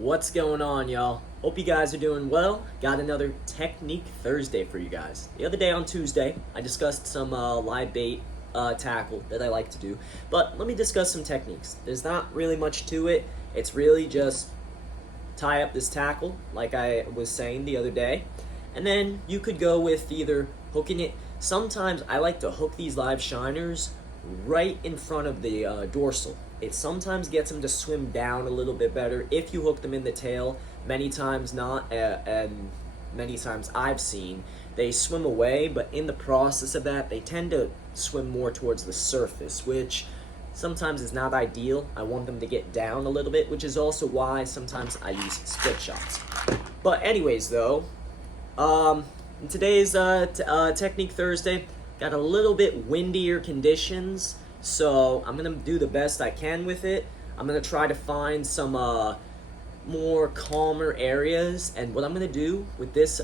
What's going on, y'all? Hope you guys are doing well. Got another Technique Thursday for you guys. The other day on Tuesday, I discussed some live bait tackle that I like to do, but let me discuss some techniques. There's not really much to it. It's really just tie up this tackle, like I was saying the other day, and then you could go with either hooking it. Sometimes I like to hook these live shiners right in front of the dorsal. It sometimes gets them to swim down a little bit better if you hook them in the tail. Many times not, and many times I've seen they swim away, but in the process of that, they tend to swim more towards the surface, which sometimes is not ideal. I want them to get down a little bit, which is also why sometimes I use split shots. But anyways, though, in today's Technique Thursday, got a little bit windier conditions, so I'm going to do the best I can with it. I'm going to try to find some more calmer areas, and what I'm going to do with this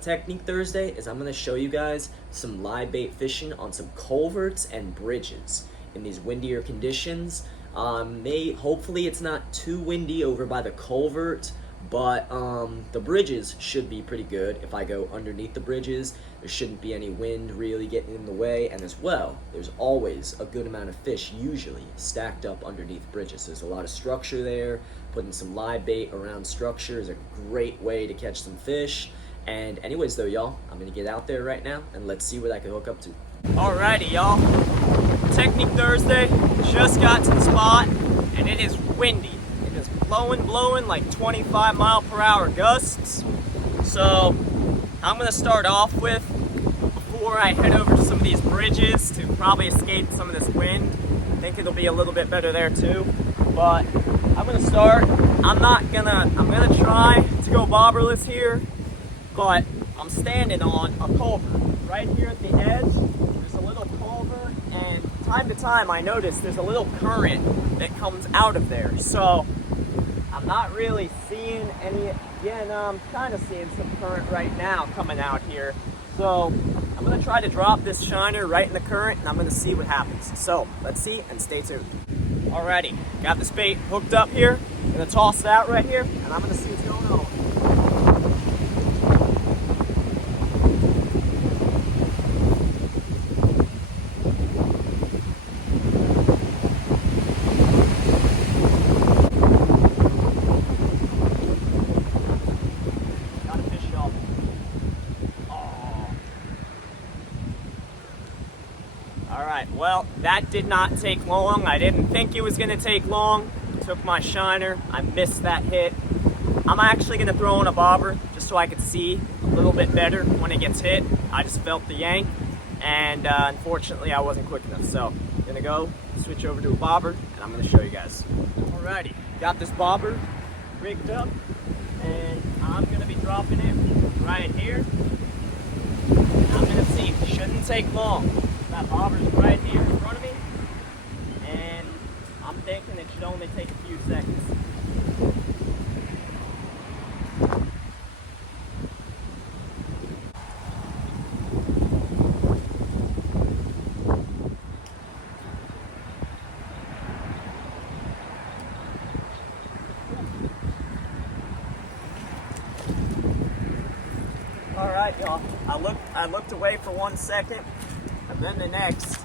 Technique Thursday is I'm going to show you guys some live bait fishing on some culverts and bridges in these windier conditions. Hopefully it's not too windy over by the culvert, but the bridges should be pretty good. If I go underneath the bridges, there shouldn't be any wind really getting in the way, and as well, there's always a good amount of fish usually stacked up underneath bridges. There's a lot of structure there. Putting some live bait around structure is a great way to catch some fish. And anyways though, y'all, I'm gonna get out there right now and let's see what I can hook up to. Alrighty, y'all. Technique Thursday, just got to the spot, and it is windy. It is blowing like 25 mile per hour gusts. So I'm gonna start off with, before I head over to some of these bridges to probably escape some of this wind. I think it'll be a little bit better there too. But I'm gonna start. I'm gonna try to go bobberless here, but I'm standing on a culvert right here at the edge. There's a little culvert, and time to time I notice there's a little current that comes out of there. So I'm not really seeing any. Yeah, no, I'm kind of seeing some current right now coming out here. So I'm gonna try to drop this shiner right in the current, and I'm gonna see what happens. So let's see and stay tuned. Alrighty, got this bait hooked up here. I'm gonna toss it out right here, and I'm gonna see what's going on. Got a fish, y'all. Oh. Alright, well, that did not take long. I didn't think it was gonna take long. Took my shiner, I missed that hit. I'm actually gonna throw in a bobber just so I could see a little bit better when it gets hit. I just felt the yank, and unfortunately I wasn't quick enough. So I'm gonna go switch over to a bobber, and I'm gonna show you guys. Alrighty, got this bobber rigged up, and I'm gonna be dropping it right here. And I'm gonna see, shouldn't take long. That bobber's right here in front of me, and I'm thinking it should only take a few seconds. All right, y'all. I looked away for 1 second, and then the next,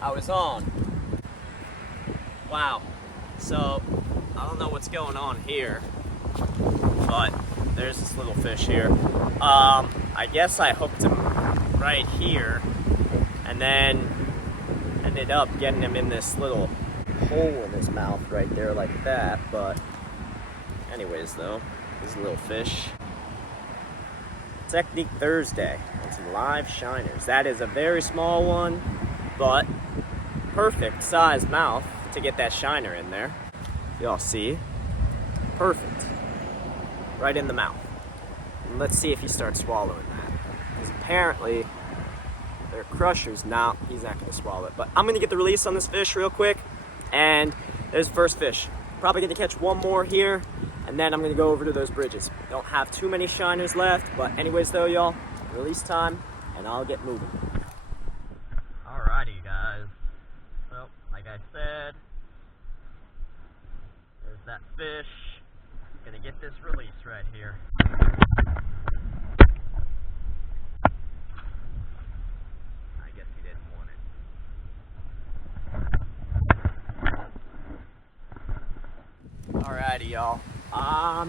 I was on. Wow. So I don't know what's going on here, but there's this little fish here. I guess I hooked him right here, and then ended up getting him in this little hole in his mouth right there like that. But anyways though, this is a little fish. Technique Thursday and some live shiners. That is a very small one, but perfect size mouth to get that shiner in there. Y'all see? Perfect. Right in the mouth. And let's see if he starts swallowing that. Because apparently, they're crushers. Now, he's not going to swallow it. But I'm going to get the release on this fish real quick. And there's the first fish. Probably going to catch one more here. And then I'm going to go over to those bridges. Don't have too many shiners left. But anyways though, y'all, release time. And I'll get moving. Alrighty, guys. Like I said, there's that fish. Gonna get this release right here. I guess he didn't want it. Alrighty, y'all. I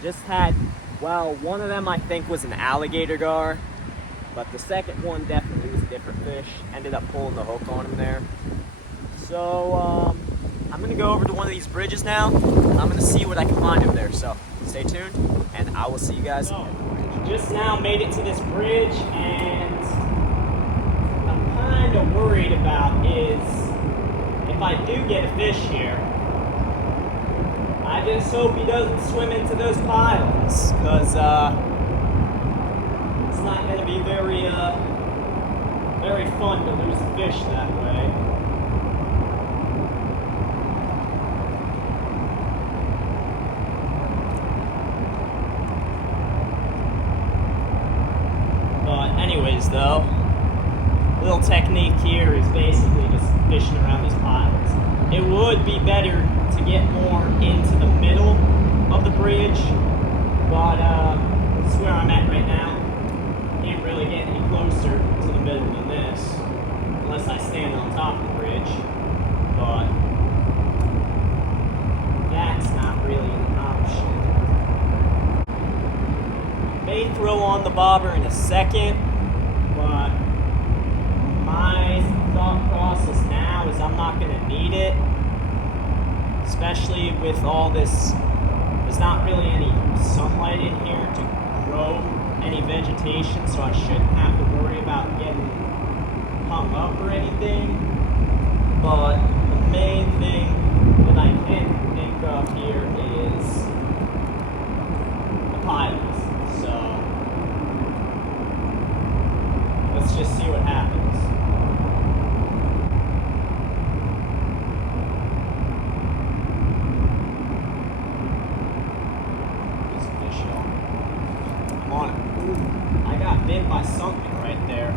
just had, well, one of them I think was an alligator gar, but the second one definitely was a different fish. Ended up pulling the hook on him there. So, I'm gonna go over to one of these bridges now. I'm gonna see what I can find over there. So, stay tuned, and I will see you guys. So, just now made it to this bridge, and what I'm kind of worried about is if I do get a fish here, I just hope he doesn't swim into those pilings, because it's not going to be very fun to lose a fish that way. But anyways though, little technique here is basically just fishing around these pilings. It would be better to get more into the middle of the bridge, but this is where I'm at right now. Can't really get any closer to the middle than this, unless I stand on top of the bridge, but that's not really an option. May throw on the bobber in a second, but my thought process now is I'm not going to need it, especially with all this. There's not really any sunlight in here to grow any vegetation, so I shouldn't have to worry about getting hung up or anything. But the main thing that I can think of here is the pilings. So let's just see what happens. I'm on it. Ooh, I got bit by something right there.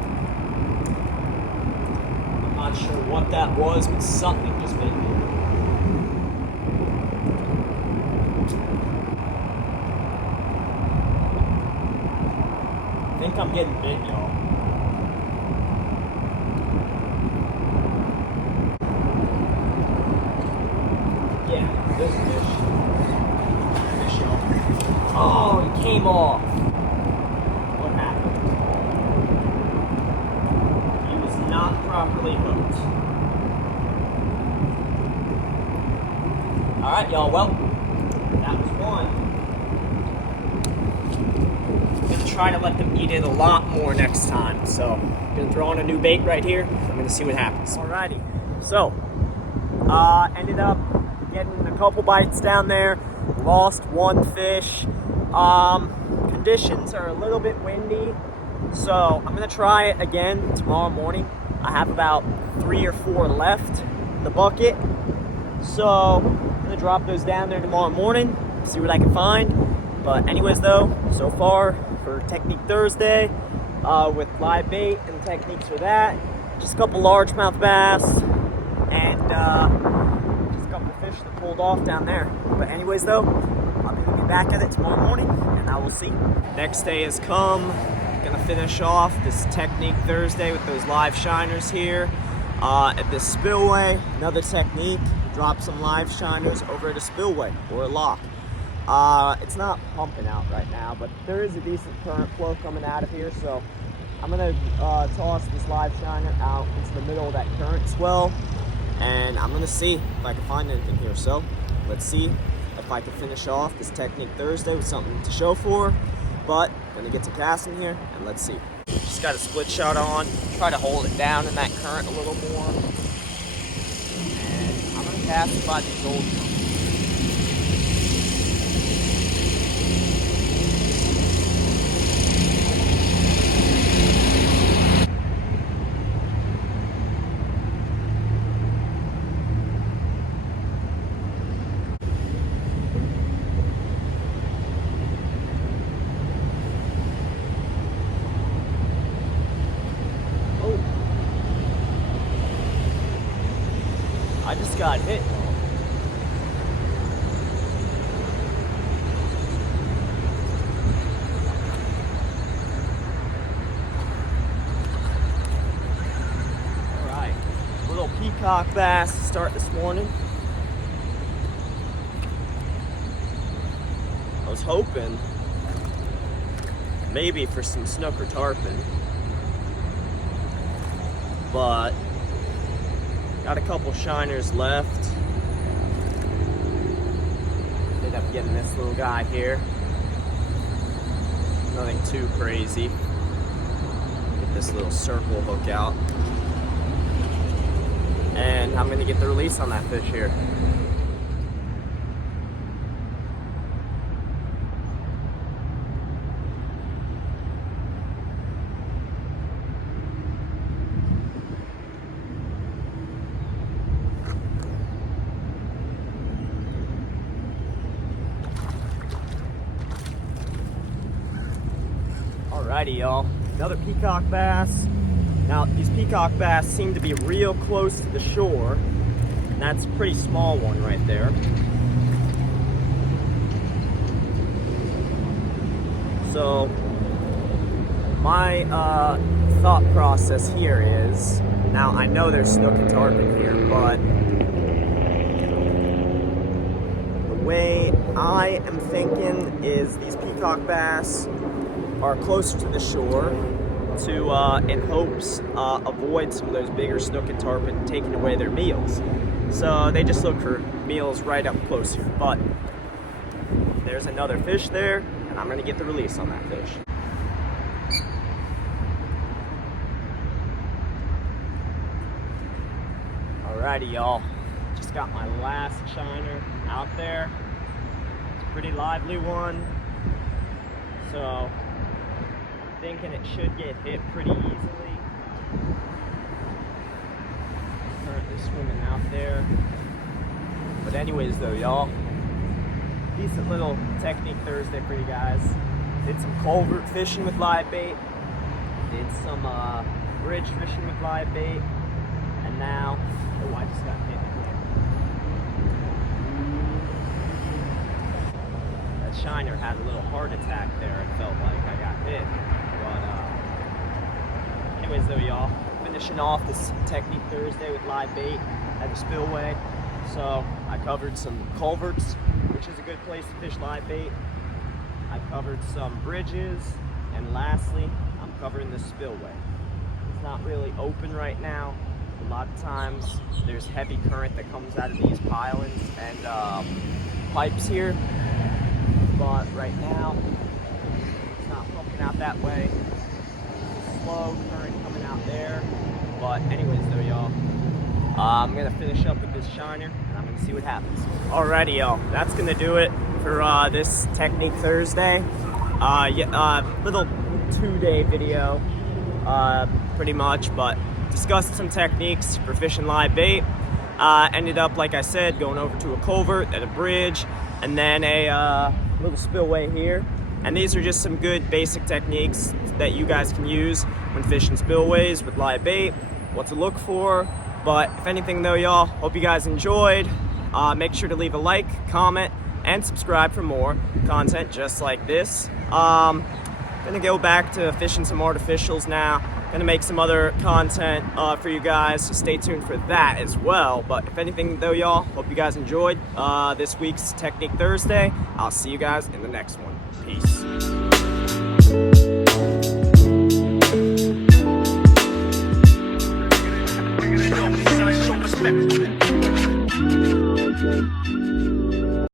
I'm not sure what that was, but something just bit me. I think I'm getting bit, y'all. Yeah, this fish. Oh, he came off. What happened? He was not properly hooked. Alright, y'all, well, that was one. I'm going to try to let them eat it a lot more next time. So, I'm going to throw on a new bait right here. I'm going to see what happens. Alrighty, so, ended up getting a couple bites down there. Lost one fish. Conditions are a little bit windy, so I'm gonna try it again tomorrow morning. I have about 3 or 4 left in the bucket, so I'm gonna drop those down there tomorrow morning, see what I can find. But anyways though, so far for Technique Thursday, with live bait and techniques for that, just a couple largemouth bass and just a couple fish that pulled off down there. But anyways though, I'll be back at it tomorrow morning, and I will see. Next day has come. Gonna finish off this Technique Thursday with those live shiners here at this spillway. Another technique, drop some live shiners over at a spillway or a lock. It's not pumping out right now, but there is a decent current flow coming out of here, so I'm gonna toss this live shiner out into the middle of that current swell, and I'm gonna see if I can find anything here. So let's see if I can finish off this Technique Thursday with something to show for. But gonna get to casting here, and let's see. Just got a split shot on, try to hold it down in that current a little more, and I'm gonna cast it by these old ones. I just got hit. peacock bass to start this morning. I was hoping maybe for some snook or tarpon, but got a couple shiners left. Ended up getting this little guy here. Nothing too crazy. Get this little circle hook out. And I'm gonna get the release on that fish here. Alrighty, y'all. Another peacock bass. Now, these peacock bass seem to be real close to the shore. And that's a pretty small one right there. So, my thought process here is, now I know there's snook and tarpon here, but the way I am thinking is these peacock bass are closer to the shore to, in hopes, avoid some of those bigger snook and tarpon taking away their meals. So they just look for meals right up close here. But there's another fish there, and I'm gonna get the release on that fish. Alrighty, y'all. Just got my last shiner out there. It's a pretty lively one. So thinking it should get hit pretty easily. Currently swimming out there. But anyways though, y'all, decent little technique Thursday for you guys. Did some culvert fishing with live bait. Did some bridge fishing with live bait. And now, oh, I just got hit again. That shiner had a little heart attack there. It felt like I got hit. But anyways though, y'all, finishing off this Technique Thursday with live bait at the Spillway. So I covered some culverts, which is a good place to fish live bait. I covered some bridges, and lastly, I'm covering the Spillway. It's not really open right now. A lot of times there's heavy current that comes out of these pilings and pipes here, but right now it's not pumping out that way. Slow current coming out there. But anyways though, y'all, I'm gonna finish up with this shiner and I'm gonna see what happens. Alrighty, y'all, that's gonna do it for this Technique Thursday. Little 2-day video, pretty much, but discussed some techniques for fishing live bait. Ended up, like I said, going over to a culvert and a bridge, and then a little spillway here. And these are just some good basic techniques that you guys can use when fishing spillways with live bait, what to look for. But if anything though, y'all, hope you guys enjoyed. Make sure to leave a like, comment, and subscribe for more content just like this. Gonna go back to fishing some artificials now. Gonna make some other content for you guys, so stay tuned for that as well. But if anything though, y'all, hope you guys enjoyed this week's Technique Thursday. I'll see you guys in the next one. Peace.